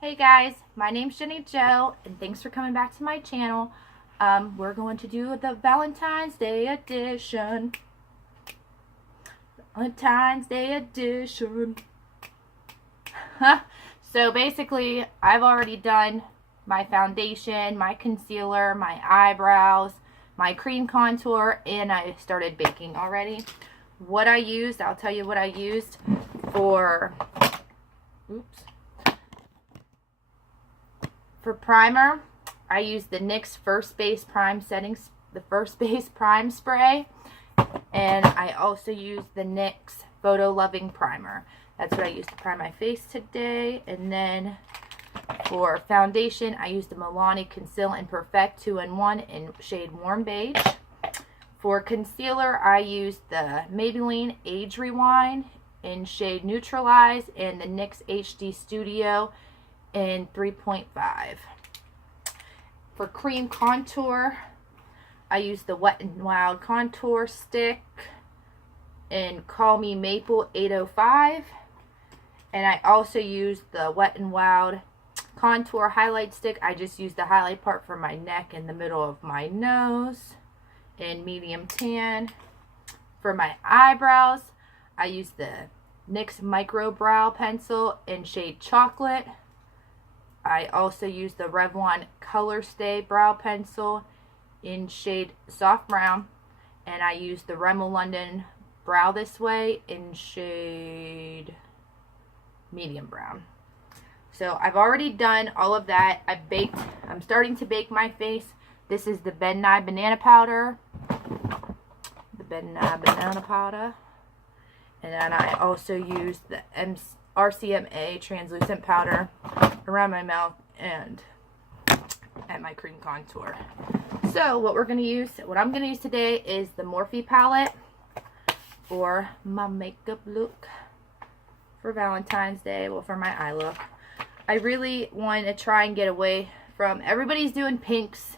Hey guys, my name's Jenny Jo, and thanks for coming back to my channel. We're going to do the Valentine's Day edition. Valentine's Day edition. So basically, I've already done my foundation, my concealer, my eyebrows, my cream contour, and I started baking already. What I used, I'll tell you what I used for, for primer. I used the NYX First Base Prime Settings, the First Base Prime Spray, and I also used the NYX Photo Loving Primer. That's what I used to prime my face today. And then for foundation, I used the Milani Conceal and Perfect 2-in-1 in shade Warm Beige. For concealer, I used the Maybelline Age Rewind in shade Neutralize and the NYX HD Studio in 3.5. For cream contour, I used the Wet n Wild Contour Stick in Call Me Maple 805. And I also used the Wet n Wild Contour Highlight Stick. I just used the highlight part for my neck and the middle of my nose in medium tan. For my eyebrows, I used the NYX Micro Brow Pencil in shade Chocolate. I also used the Revlon Color Stay Brow Pencil in shade Soft Brown. And I used the Rimmel London Brow This Way in shade Medium Brown. So I've already done all of that. I'm starting to bake my face. This is the Ben Nye Banana Powder. The Ben Nye Banana Powder. And then I also used the RCMA Translucent Powder around my mouth and at my cream contour. So what I'm going to use today is the Morphe palette for my makeup look for Valentine's Day. Well, for my eye look. I really want to try and get away from, everybody's doing pinks,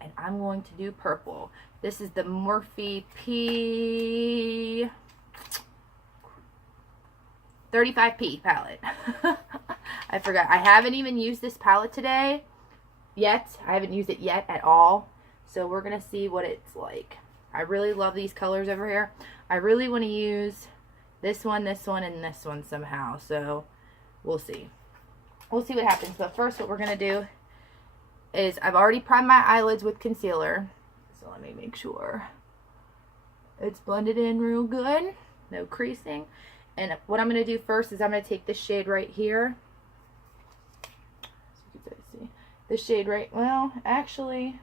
and I'm going to do purple. This is the Morphe P 35P palette. I forgot. I haven't even used this palette today yet. I haven't used it yet at all. So we're going to see what it's like. I really love these colors over here. I really want to use this one, and this one somehow. So we'll see. We'll see what happens. But first what we're going to do is I've already primed my eyelids with concealer. So let me make sure it's blended in real good. No creasing. And what I'm going to do first is I'm going to take this shade right here. So you can see this shade right, well, actually,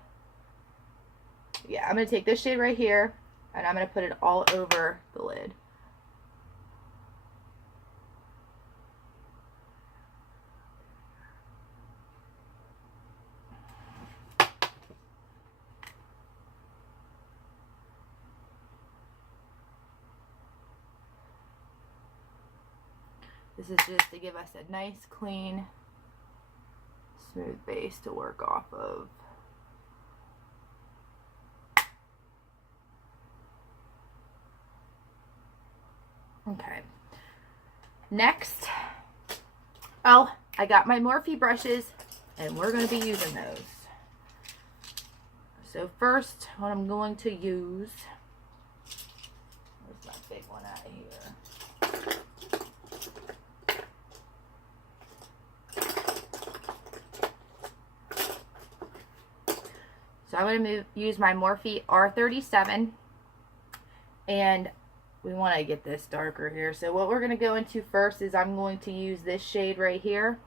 yeah, I'm going to take this shade right here and I'm going to put it all over the lid. This is just to give us a nice, clean, smooth base to work off of. Okay. Next, oh, I got my Morphe brushes, and we're going to be using those. So first, what I'm going to use, where's my big one out of here? So I'm going to use my Morphe R37, and we want to get this darker here. So what we're going to go into first is I'm going to use this shade right here.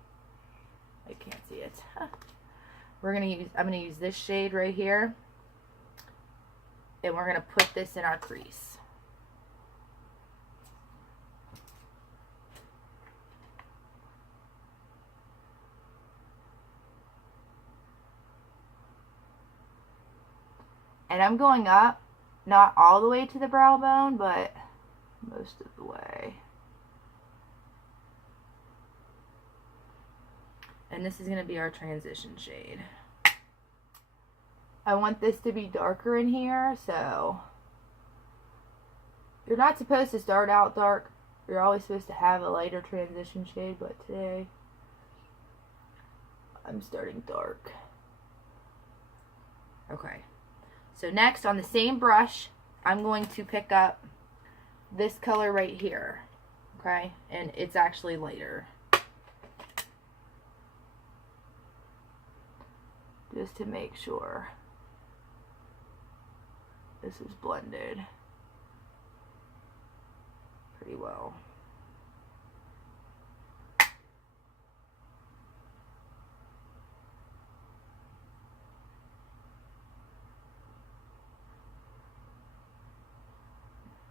I can't see it. I'm going to use this shade right here, and we're going to put this in our crease. And I'm going up, not all the way to the brow bone, but most of the way. And this is going to be our transition shade. I want this to be darker in here, so you're not supposed to start out dark. You're always supposed to have a lighter transition shade, but today I'm starting dark. Okay. So next, on the same brush, I'm going to pick up this color right here. Okay? And it's actually lighter. Just to make sure this is blended pretty well.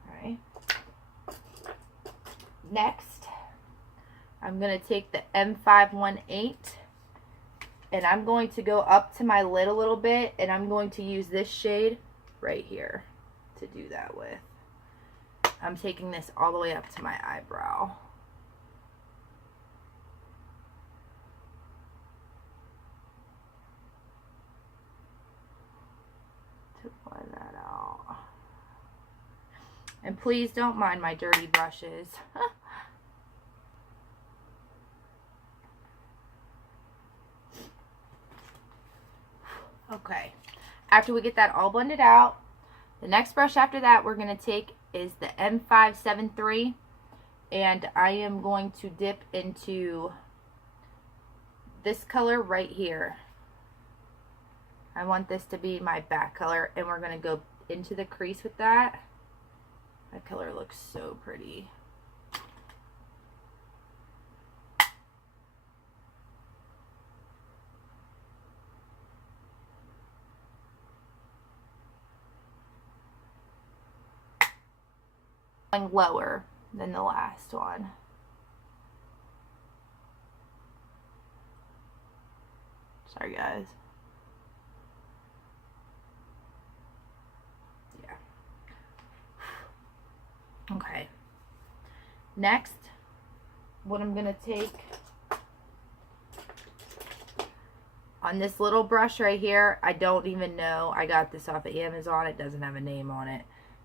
Alright. Next, I'm going to take the M518 and I'm going to go up to my lid a little bit, and I'm going to use this shade right here to do that with. I'm taking this all the way up to my eyebrow. To blend that out. And please don't mind my dirty brushes. Okay, after we get that all blended out, the next brush after that we're going to take is the M573, and I am going to dip into this color right here. I want this to be my back color, and we're going to go into the crease with that. That color looks so pretty. Lower than the last one. Sorry guys. Yeah. Okay. Next, what I'm gonna take on this little brush right here, I don't even know, I got this off of Amazon, it doesn't have a name on it.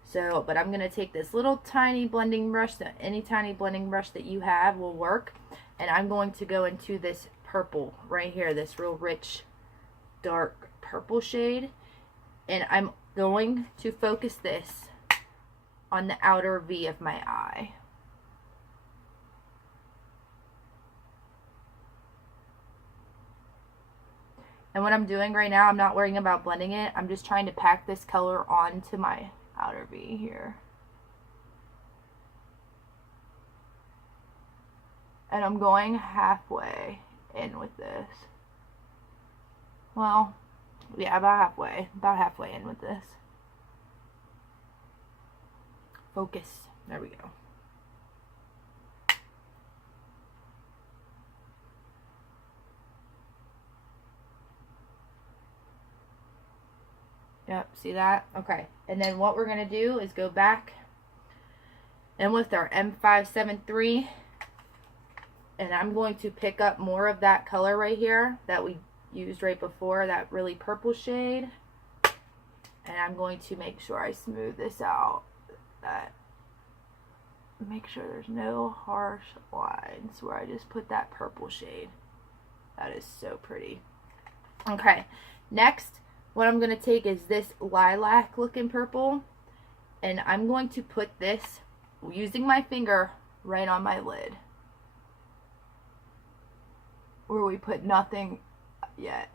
So, but I'm going to take this little tiny blending brush, any tiny blending brush that you have will work, and I'm going to go into this purple right here, this real rich, dark purple shade, and I'm going to focus this on the outer V of my eye. And what I'm doing right now, I'm not worrying about blending it, I'm just trying to pack this color onto my outer V here. And I'm going halfway in with this. Well, yeah, about halfway in with this. Focus. There we go. Yep, see that? Okay. And then what we're going to do is go back and with our M573, and I'm going to pick up more of that color right here that we used right before, that really purple shade. And I'm going to make sure I smooth this out. Make sure there's no harsh lines where I just put that purple shade. That is so pretty. Okay, next, what I'm going to take is this lilac looking purple, and I'm going to put this, using my finger, right on my lid. Where we put nothing yet.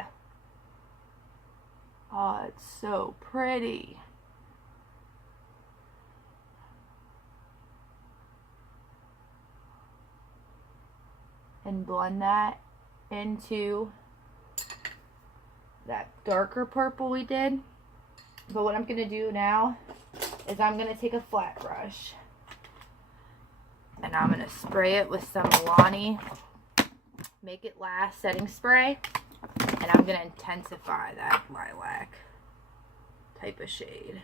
Oh, it's so pretty. And blend that into that darker purple we did. But what I'm going to do now is I'm going to take a flat brush and I'm going to spray it with some Milani Make It Last setting spray, and I'm going to intensify that lilac type of shade,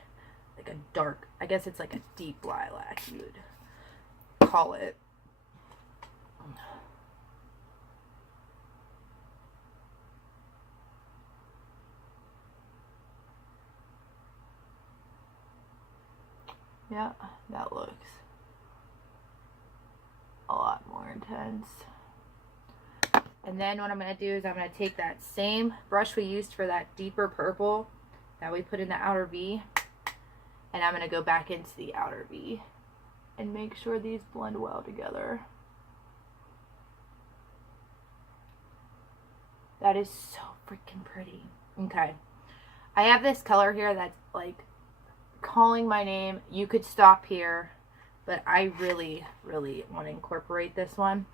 like a dark, I guess it's like a deep lilac you would call it. Yeah, that looks a lot more intense. And then what I'm going to do is I'm going to take that same brush we used for that deeper purple that we put in the outer V, and I'm going to go back into the outer V and make sure these blend well together. That is so freaking pretty. Okay. I have this color here that's like calling my name. You could stop here, but I really, really want to incorporate this one.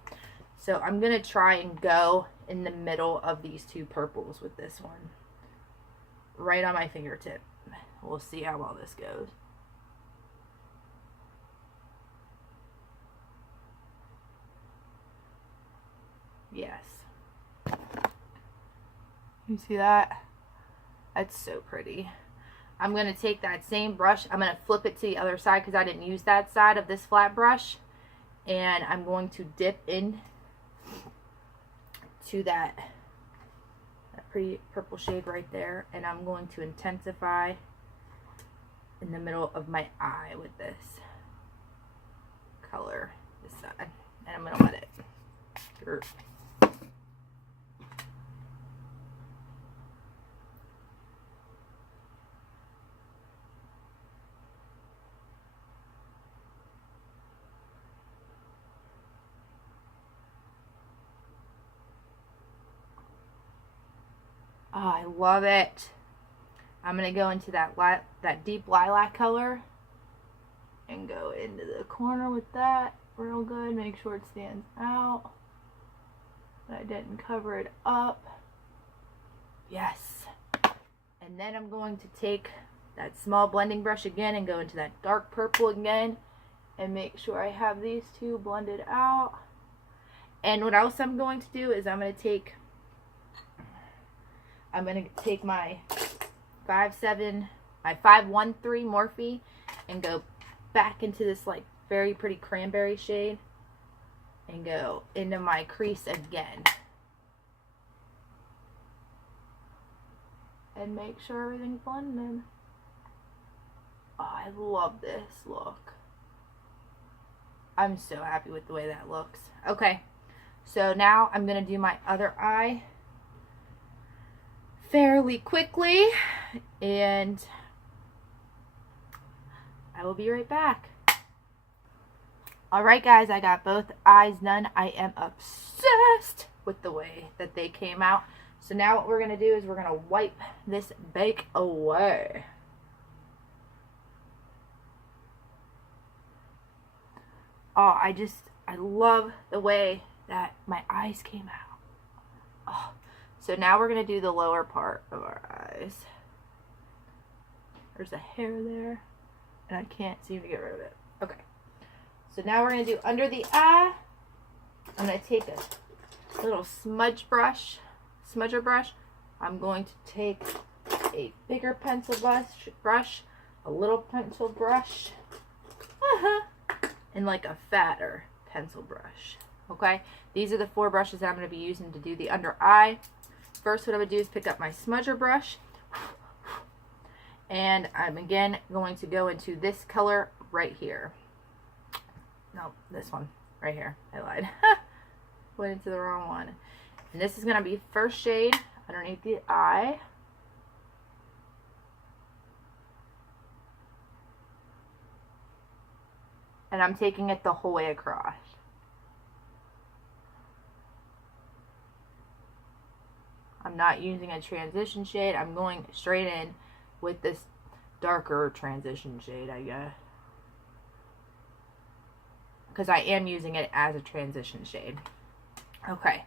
So I'm going to try and go in the middle of these two purples with this one. Right on my fingertip. We'll see how well this goes. Yes. You see that? That's so pretty. I'm going to take that same brush. I'm going to flip it to the other side because I didn't use that side of this flat brush. And I'm going to dip in to that pretty purple shade right there. And I'm going to intensify in the middle of my eye with this color, this side. And I'm going to let it droop. Oh, I love it. I'm going to go into that deep lilac color and go into the corner with that real good. Make sure it stands out. But I didn't cover it up. Yes. And then I'm going to take that small blending brush again and go into that dark purple again and make sure I have these two blended out. And what else I'm going to do is I'm going to take my 513 Morphe and go back into this like very pretty cranberry shade and go into my crease again. And make sure everything's blended. Oh, I love this look. I'm so happy with the way that looks. Okay, so now I'm going to do my other eye fairly quickly, and I will be right back. Alright guys, I got both eyes done. I am obsessed with the way that they came out. So now what we're going to do is we're going to wipe this bake away. Oh, I love the way that my eyes came out. Oh. So now we're going to do the lower part of our eyes. There's a hair there, and I can't seem to get rid of it. Okay. So now we're going to do under the eye. I'm going to take a little smudger brush. I'm going to take a bigger pencil brush, a little pencil brush, and like a fatter pencil brush. Okay? These are the 4 brushes that I'm going to be using to do the under eye. First, what I'm going to do is pick up my smudger brush, and I'm again going to go into this color right here. No, this one right here. I lied. Went into the wrong one. And this is going to be first shade underneath the eye. And I'm taking it the whole way across. I'm not using a transition shade. I'm going straight in with this darker transition shade, I guess. Because I am using it as a transition shade. Okay.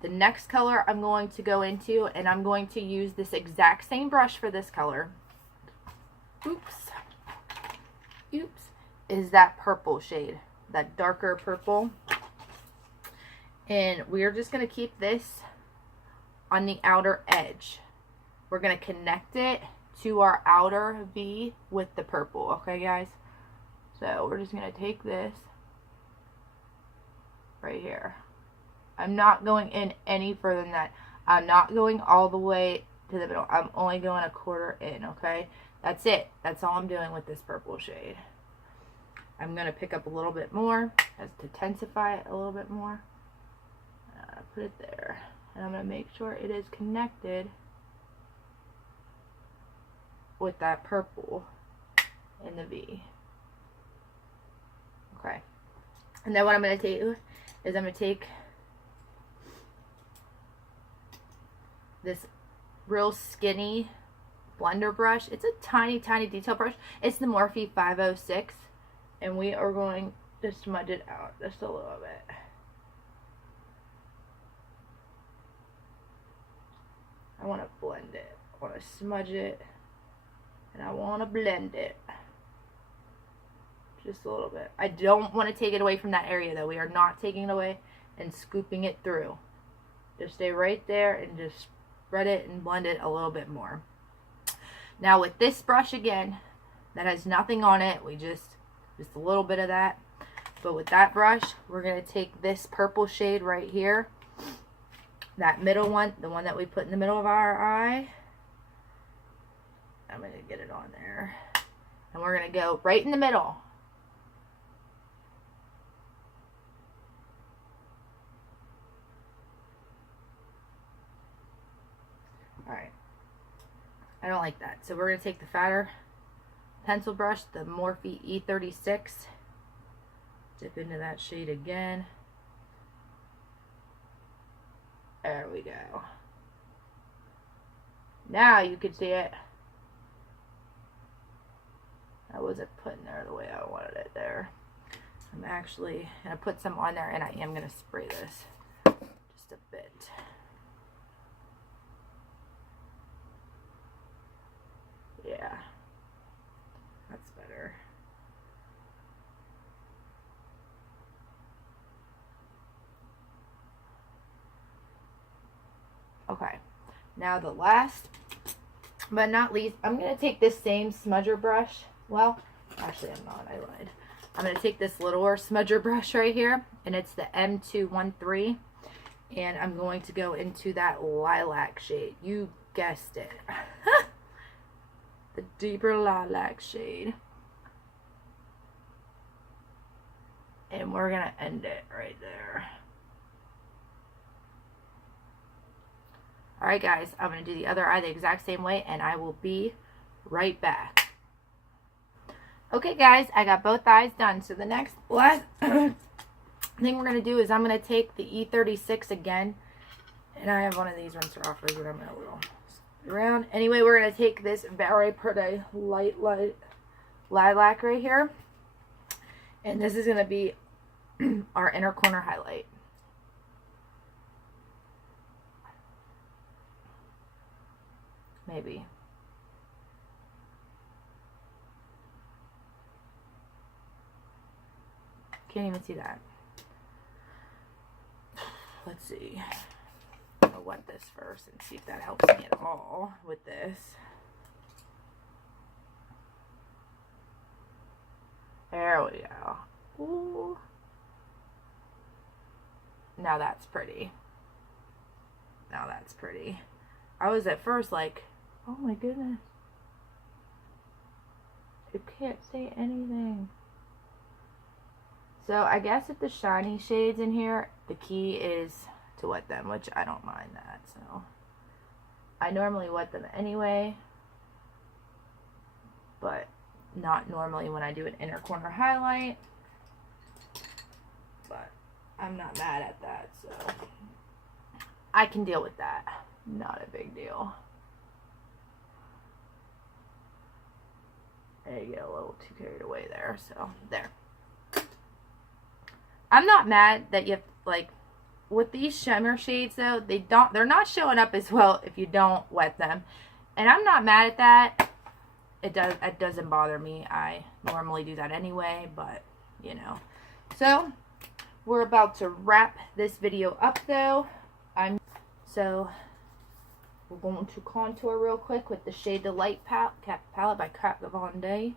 The next color I'm going to go into, and I'm going to use this exact same brush for this color. Oops, is that purple shade, that darker purple. And we're just going to keep this on the outer edge. We're going to connect it to our outer V with the purple, okay guys? So we're just going to take this right here. I'm not going in any further than that. I'm not going all the way to the middle. I'm only going a quarter in, okay? That's it. That's all I'm doing with this purple shade. I'm going to pick up a little bit more as to intensify it a little bit more. Put it there. And I'm going to make sure it is connected with that purple in the V. Okay. And then what I'm going to do is I'm going to take this real skinny blender brush. It's a tiny, tiny detail brush. It's the Morphe 506. And we are going to smudge it out just a little bit. I want to blend it. I want to smudge it. And I want to blend it. Just a little bit. I don't want to take it away from that area though. We are not taking it away and scooping it through. Just stay right there and just spread it and blend it a little bit more. Now with this brush again, that has nothing on it. We just a little bit of that. But with that brush, we're going to take this purple shade right here. That middle one, the one that we put in the middle of our eye. I'm going to get it on there. And we're going to go right in the middle. Alright. I don't like that. So we're going to take the fatter pencil brush, the Morphe E36. Dip into that shade again. There we go. Now you can see it. I wasn't putting there the way I wanted it there. I'm actually going to put some on there, and I am going to spray this just a bit. Yeah. That's better. Okay, now the last but not least, I'm going to take this same smudger brush. Well, actually I'm not, I lied. I'm going to take this littler smudger brush right here, and it's the M213, and I'm going to go into that lilac shade. You guessed it. The deeper lilac shade. And we're going to end it right there. Alright guys, I'm going to do the other eye the exact same way, and I will be right back. Okay guys, I got both eyes done. So the last thing we're going to do is I'm going to take the E36 again. And I have one of these rinser offers that I'm going to around. Anyway, we're going to take this very pretty light lilac right here. And this is going to be our inner corner highlight. Maybe. Can't even see that. Let's see. I'll wet this first and see if that helps me at all with this. There we go. Ooh. Now that's pretty. Now that's pretty. I was at first like, oh my goodness. You can't say anything. So I guess if the shiny shades in here, the key is to wet them, which I don't mind that. So I normally wet them anyway, but not normally when I do an inner corner highlight. But I'm not mad at that, so I can deal with that. Not a big deal. I get a little too carried away there, so there. I'm not mad that you have, like, with these shimmer shades though, they're not showing up as well if you don't wet them. And I'm not mad at that. It doesn't bother me. I normally do that anyway, but you know. So we're about to wrap this video up though. We're going to contour real quick with the Shade to Light palette by Kat Von D.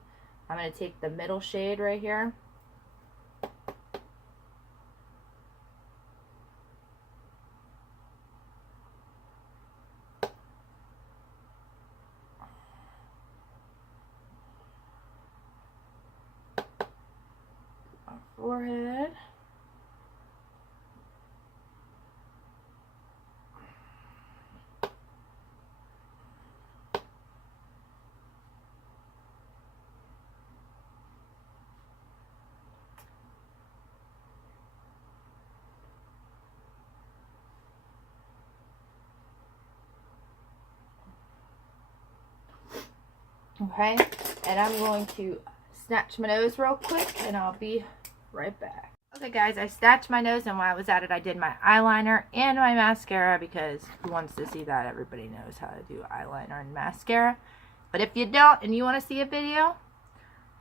I'm going to take the middle shade right here. Our forehead. Okay, and I'm going to snatch my nose real quick, and I'll be right back. Okay guys, I snatched my nose, and while I was at it, I did my eyeliner and my mascara, because who wants to see that? Everybody knows how to do eyeliner and mascara. But if you don't and you want to see a video,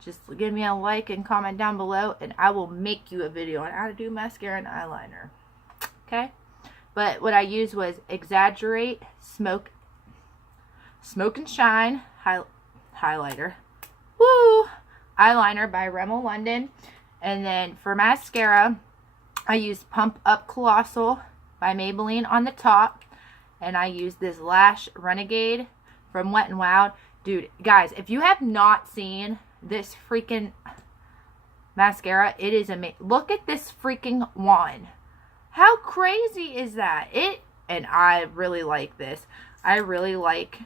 just give me a like and comment down below, and I will make you a video on how to do mascara and eyeliner. Okay? But what I used was Exaggerate Smoke and Shine highlighter. Woo! Eyeliner by Rimmel London. And then for mascara, I used Pump Up Colossal by Maybelline on the top. And I used this Lash Renegade from Wet n Wild. Dude, guys, if you have not seen this freaking mascara, it is amazing. Look at this freaking wand. How crazy is that? And I really like this. I really like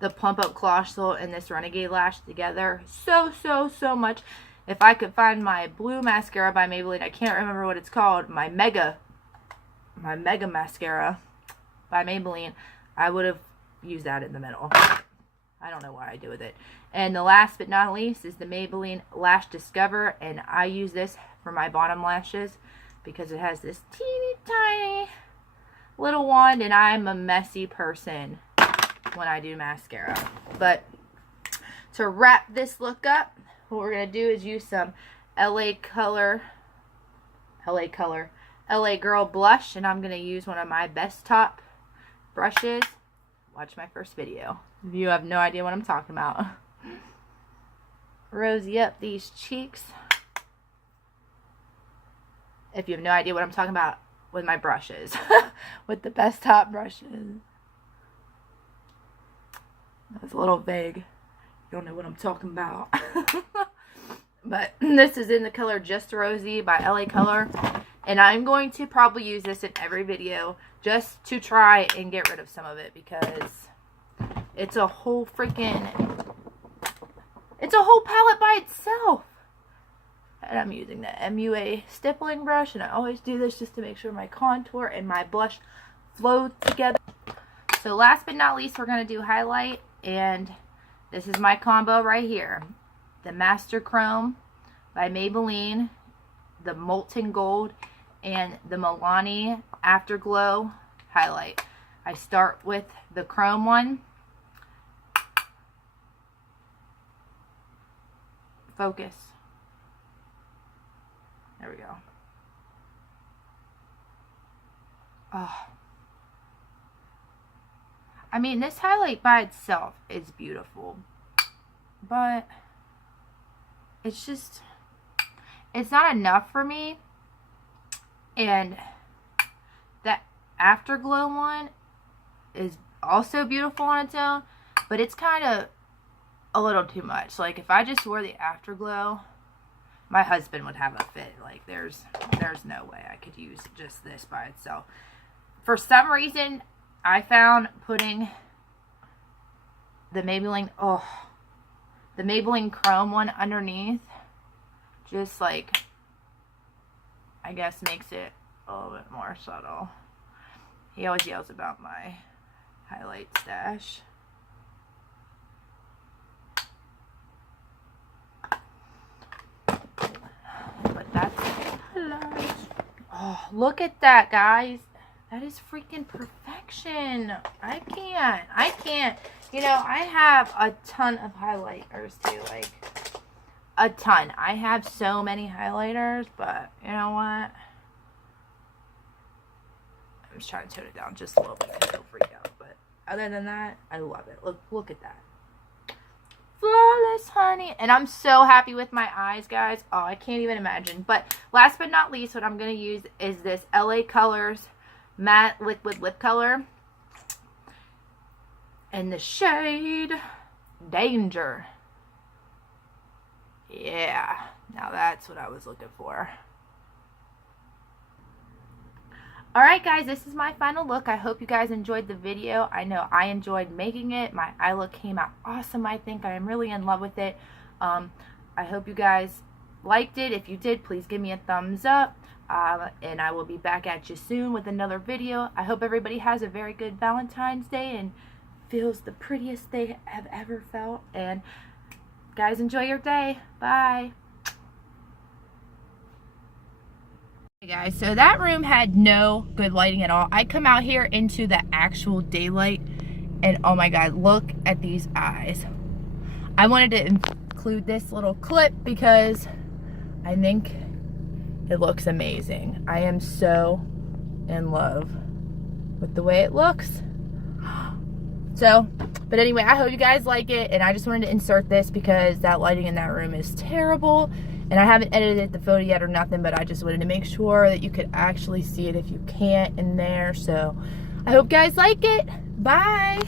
the Pump Up Colossal and this Renegade Lash together so much. If I could find my blue mascara by Maybelline, I can't remember what it's called, my Mega mascara by Maybelline, I would have used that in the middle. I don't know why I do with it. And the last but not least is the Maybelline Lash Discover, and I use this for my bottom lashes because it has this teeny tiny little wand, and I'm a messy person when I do mascara. But to wrap this look up, what we're going to do is use some LA Girl blush, and I'm going to use one of my best top brushes. Watch my first video if you have no idea what I'm talking about. Rosy up these cheeks. If you have no idea what I'm talking about with my brushes. With the best top brushes. That's a little vague. You don't know what I'm talking about. But this is in the color Just Rosy by LA Color. And I'm going to probably use this in every video just to try and get rid of some of it, because it's a whole palette by itself. And I'm using the MUA stippling brush, and I always do this just to make sure my contour and my blush flow together. So last but not least, we're going to do highlight, and this is my combo right here. The Master Chrome by Maybelline, the Molten Gold, and the Milani Afterglow highlight. I start with the chrome one. Focus. There we go. Oh. I mean, this highlight by itself is beautiful, but it's just, it's not enough for me. And that Afterglow one is also beautiful on its own, but it's kind of a little too much. Like, if I just wore the Afterglow, my husband would have a fit. Like, there's no way I could use just this by itself. For some reason, I found putting the Maybelline Chrome one underneath, just like, I guess makes it a little bit more subtle. He always yells about my highlight stash. But that's it. Oh, look at that, guys. That is freaking perfection. I can't. You know, I have a ton of highlighters too. Like, a ton. I have so many highlighters, but you know what? I'm just trying to tone it down just a little bit because he'll freak out. But other than that, I love it. Look at that. Flawless, honey. And I'm so happy with my eyes, guys. Oh, I can't even imagine. But last but not least, what I'm going to use is this LA Colors Matte Liquid Lip Color in the shade Danger. Yeah, now that's what I was looking for. Alright guys, this is my final look. I hope you guys enjoyed the video. I know I enjoyed making it. My eye look came out awesome, I think. I am really in love with it. I hope you guys liked it. If you did, please give me a thumbs up. And I will be back at you soon with another video. I hope everybody has a very good Valentine's Day, and feels the prettiest they have ever felt. And guys, enjoy your day. Bye. Hey guys, so that room had no good lighting at all. I come out here into the actual daylight and oh my god, look at these eyes. I wanted to include this little clip because I think it looks amazing. I am so in love with the way it looks. So, but anyway, I hope you guys like it, and I just wanted to insert this because that lighting in that room is terrible. And I haven't edited the photo yet or nothing, but I just wanted to make sure that you could actually see it if you can't in there. So I hope you guys like it. Bye.